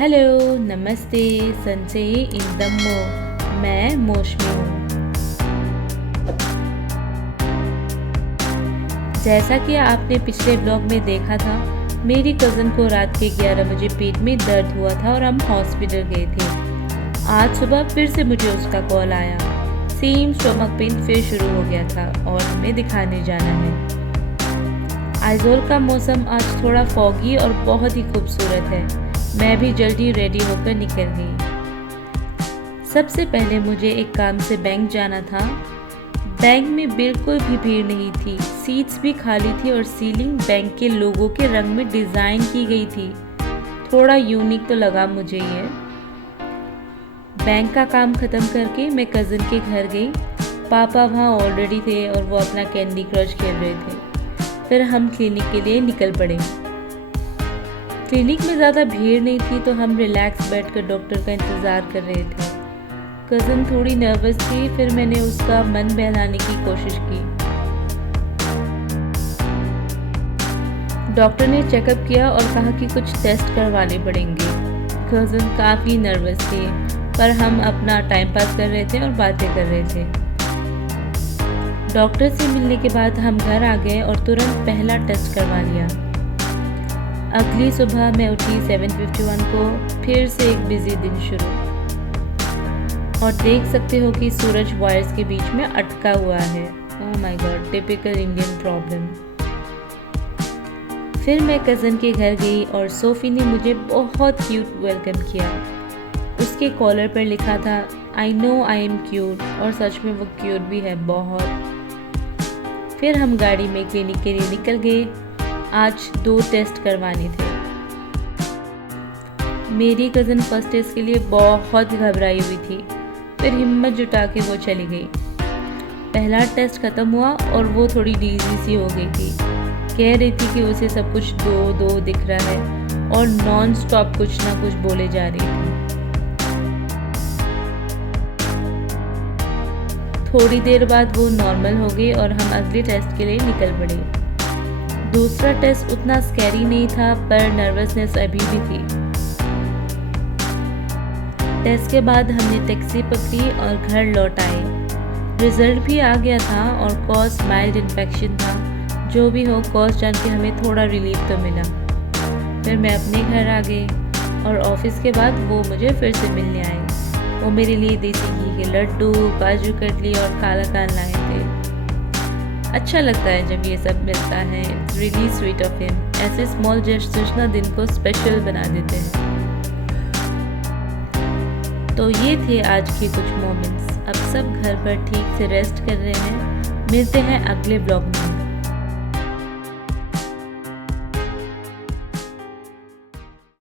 Hello, नमस्ते, संजय इंदम्मो। मैं मौसमी हूँ। जैसा कि आपने पिछले ब्लॉग में देखा था, मेरी कज़न को रात के 11 बजे पेट में दर्द हुआ था और हम हॉस्पिटल गए थे। आज सुबह फिर से मुझे उसका कॉल आया। सेम स्टोमक पेन फिर शुरू हो गया था और हमें दिखाने जाना है। आइजोल का मौसम आज थोड़ा फॉगी और बहुत ही खूबसूरत है। मैं भी जल्दी रेडी होकर निकल गई। सबसे पहले मुझे एक काम से बैंक जाना था। बैंक में बिल्कुल भी भीड़ नहीं थी, सीट्स भी खाली थी और सीलिंग बैंक के लोगों के रंग में डिज़ाइन की गई थी। थोड़ा यूनिक तो लगा मुझे ये। बैंक का काम ख़त्म करके मैं कज़न के घर गई। पापा वहाँ ऑलरेडी थे और वो अपना कैंडी क्रश खेल रहे थे। फिर हम क्लिनिक के लिए निकल पड़े। क्लिनिक में ज़्यादा भीड़ नहीं थी तो हम रिलैक्स बैठकर डॉक्टर का इंतज़ार कर रहे थे। कज़न थोड़ी नर्वस थी, फिर मैंने उसका मन बहलाने की कोशिश की। डॉक्टर ने चेकअप किया और कहा कि कुछ टेस्ट करवाने पड़ेंगे। कज़न काफ़ी नर्वस थी, पर हम अपना टाइम पास कर रहे थे और बातें कर रहे थे। डॉक्टर से मिलने के बाद हम घर आ गए और तुरंत पहला टेस्ट करवा लिया। अगली सुबह मैं उठी 7:51 को, फिर से एक बिजी दिन शुरू। और देख सकते हो कि सूरज वायर्स के बीच में अटका हुआ है। Oh my God, typical Indian problem. फिर मैं कज़न के घर गई और सोफ़ी ने मुझे बहुत क्यूट वेलकम किया। उसके कॉलर पर लिखा था I know I am cute, और सच में वो क्यूट भी है बहुत। फिर हम गाड़ी में क्लिनिक के लिए निकल गए। आज 2 टेस्ट करवाने थे। मेरी कज़न फर्स्ट टेस्ट के लिए बहुत घबराई हुई थी, फिर हिम्मत जुटा के वो चली गई। पहला टेस्ट ख़त्म हुआ और वो थोड़ी डीजी सी हो गई थी। कह रही थी कि उसे सब कुछ 2-2 दिख रहा है और नॉन स्टॉप कुछ ना कुछ बोले जा रही थी। थोड़ी देर बाद वो नॉर्मल हो गई और हम अगले टेस्ट के लिए निकल पड़े। दूसरा टेस्ट उतना स्कैरी नहीं था, पर नर्वसनेस अभी भी थी। टेस्ट के बाद हमने टैक्सी पकड़ी और घर लौट आए। रिजल्ट भी आ गया था और कॉज माइल्ड इन्फेक्शन था। जो भी हो, कॉज जान के हमें थोड़ा रिलीफ तो मिला। फिर मैं अपने घर आ गई और ऑफिस के बाद वो मुझे फिर से मिलने आए। वो मेरे लिए देसी घी के लड्डू, काजू कतली और कालाकान लाए थे। अच्छा लगता है जब ये सब मिलता है। It's really sweet of him. ऐसे स्मॉल जेस्चर्स ना दिन को स्पेशल बना देते हैं। तो ये थे आज के कुछ मोमेंट्स। अब सब घर पर ठीक से रेस्ट कर रहे हैं। मिलते हैं अगले ब्लॉग में।